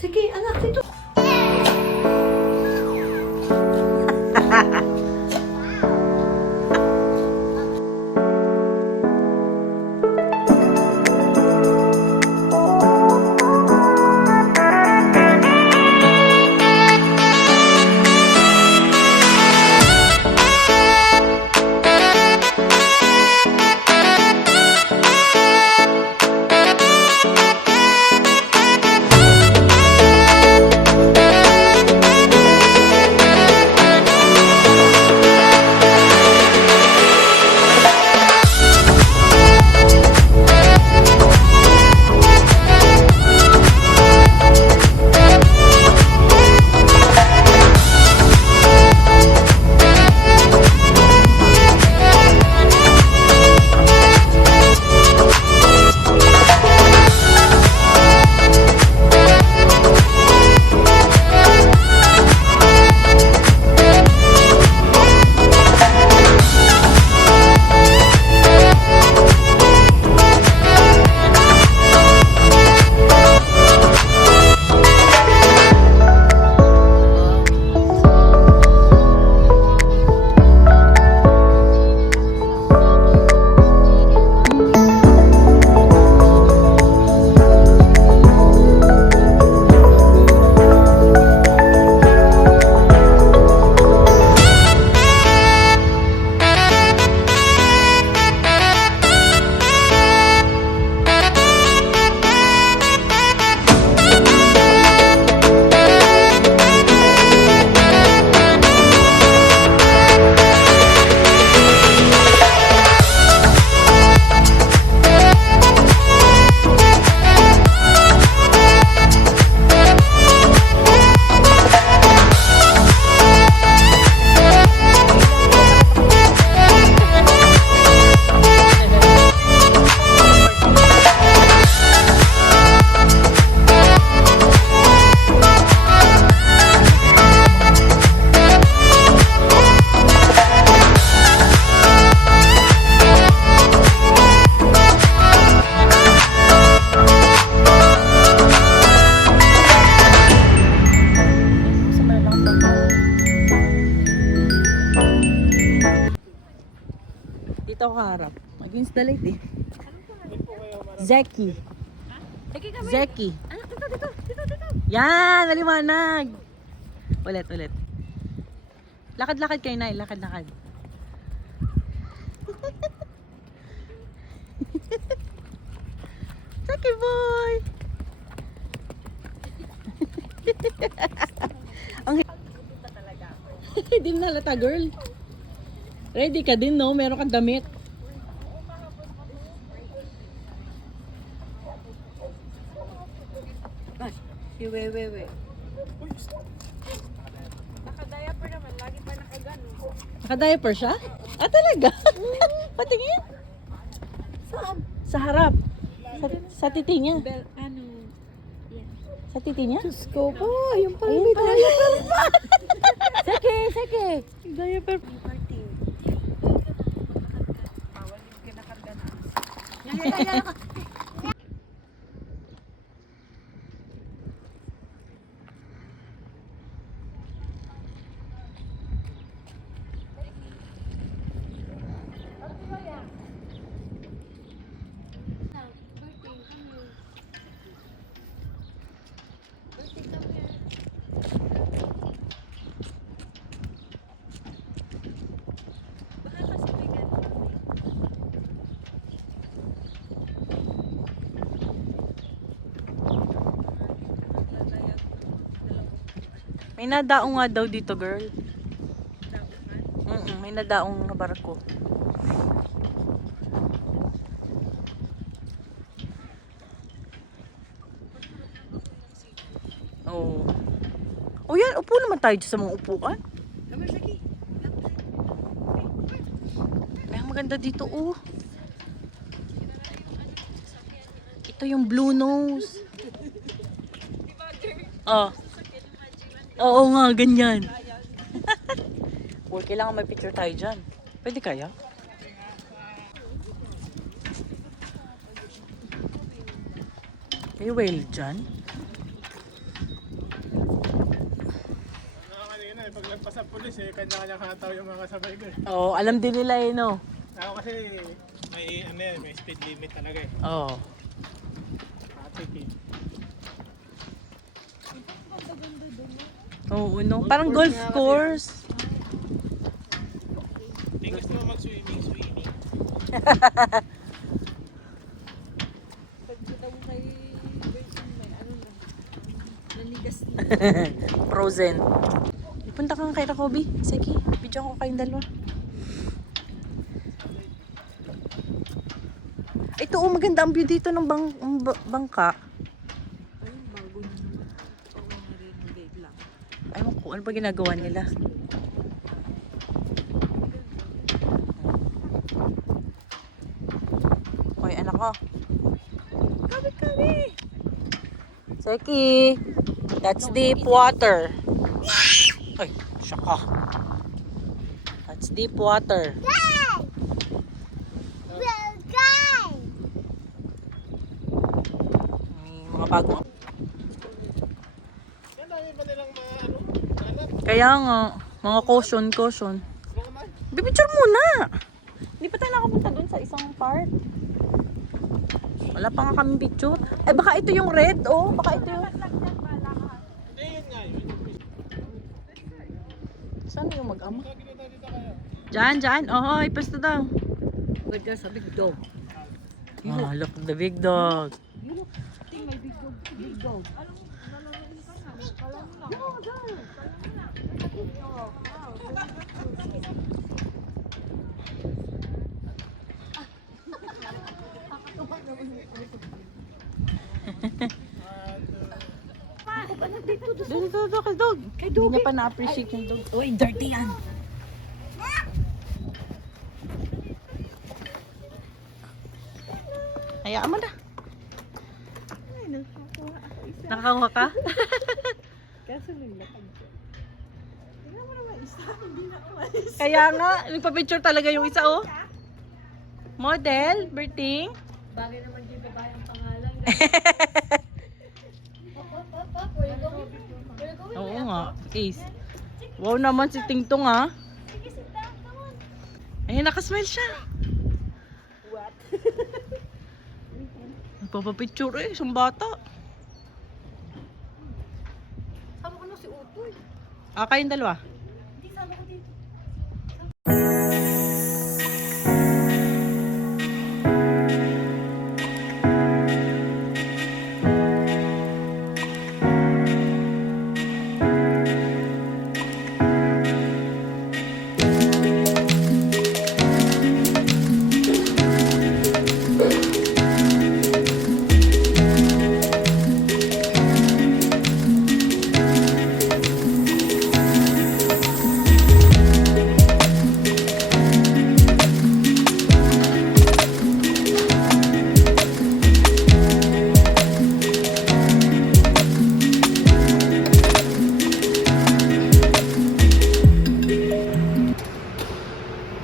Sige, anak, dito. Dito ako harap. Against the light eh. Zeki. Zeki. Dito. Yan! Maliwanag! Ulit. Lakad-lakad kayo, Nay. Lakad-lakad. Zeki boy! Ang hindi na halata, girl. Ready ka din, no? Meron kang damit. Si Wewewe. Naka-diaper naman, lagi pa nakagano. Naka-diaper siya? Ah, talaga? Patingin? Saan? Sa harap. Sa titi niya. Ano? Sa titi niya? Diyos ko po, yung pala Ayun may pala. diaper pa. Seke. Diaper. Party. Bawal yung kinakarga na. Yan. May nadaong nga daw dito, girl. May nadaong na barko. Oh. Oh yan, upo naman tayo sa mga upuan. Ay, ang maganda dito, oh. Ito yung blue nose. Oh. Oo nga, ganyan. Or kailangan may picture tayo dyan. Pwede kaya? May whale dyan? paglagpas sa pulis eh, kanya-kanya hataw yung mga sabay ko eh. Oo, alam din nila eh, no? Ako kasi may ano yan, may speed limit talaga eh. Oo. Traffic eh. Oo, no? Parang golf course. Hindi gusto mo mag-swimming. Pagkita mo kay Virgin, may ano na. Nanigas na. Frozen. Punta ka kay Rakobi. Sige, video ko kayong dalawa. Ito, oh, maganda ang view dito ng bangka. Ayun, bago na naman. Oo, na-renovate lang. Ewan ko, ano ba ginagawa nila? Hoy, anak ko. Kami! Seki! That's deep water. Ay, syaka. That's deep water. May mga bagong... Yan dami ba nilang mga ano, alat? Kaya nga, mga caution. Slow man. Bipicture muna! Hindi pa tayo nakapunta dun sa isang part. Wala pa nga kami picture. Ay, baka ito yung red, oh. Baka ito yung... Hindi, yun nga yun. Saan yung mag-ama? Dito kayo. Diyan. Oh, pwesto daw. Good ka sa big dog. Ah, look, the big dog. Ting, may big dog. Big dog. Alam mo, nalalaman ka na. Kala mo lang. Kala mo lang. Dito, kay dog. Hindi niya pa na-appreciate yung dog. Uy, dirty yan. Hayaan mo na. Nakakuha ka? Kaso nilakad ko. Tingnan mo naman isa, hindi na umalis. Kaya nga, nagpa-picture talaga yung isa, oh. Model, Berting. Bagay naman yung babae ang pangalan. Oo nga, Ace. Wow naman si Tingtong, ah. Ayun, nakasmile siya. What? Nagpapapicture eh, isang bata. Sama ko na si Utoy. Ah, kayong dalawa? Hindi, sama ko dito.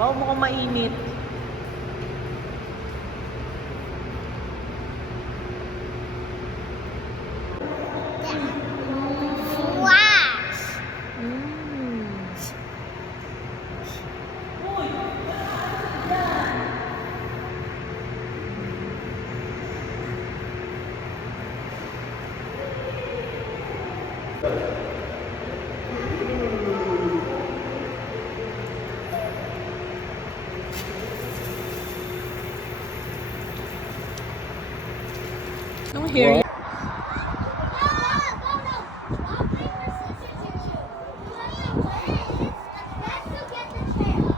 Wow, mukhang mainit. Don't hear you.